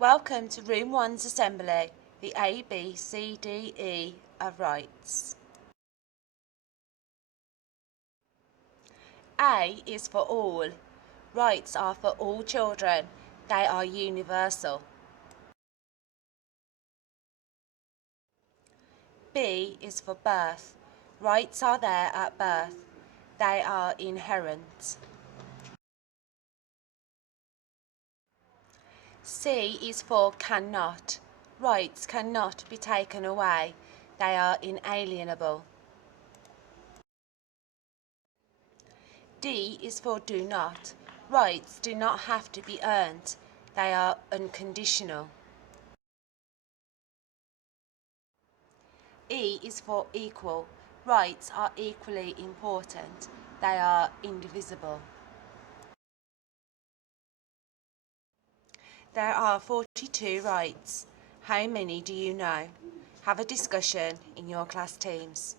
Welcome to Room 1's Assembly, the ABCDE of rights. A is for all. Rights are for all children. They are universal. B is for birth. Rights are there at birth. They are inherent. C is for cannot. Rights cannot be taken away. They are inalienable. D is for do not. Rights do not have to be earned. They are unconditional. E is for equal. Rights are equally important. They are indivisible. There are 42 rights. How many do you know? Have a discussion in your class teams.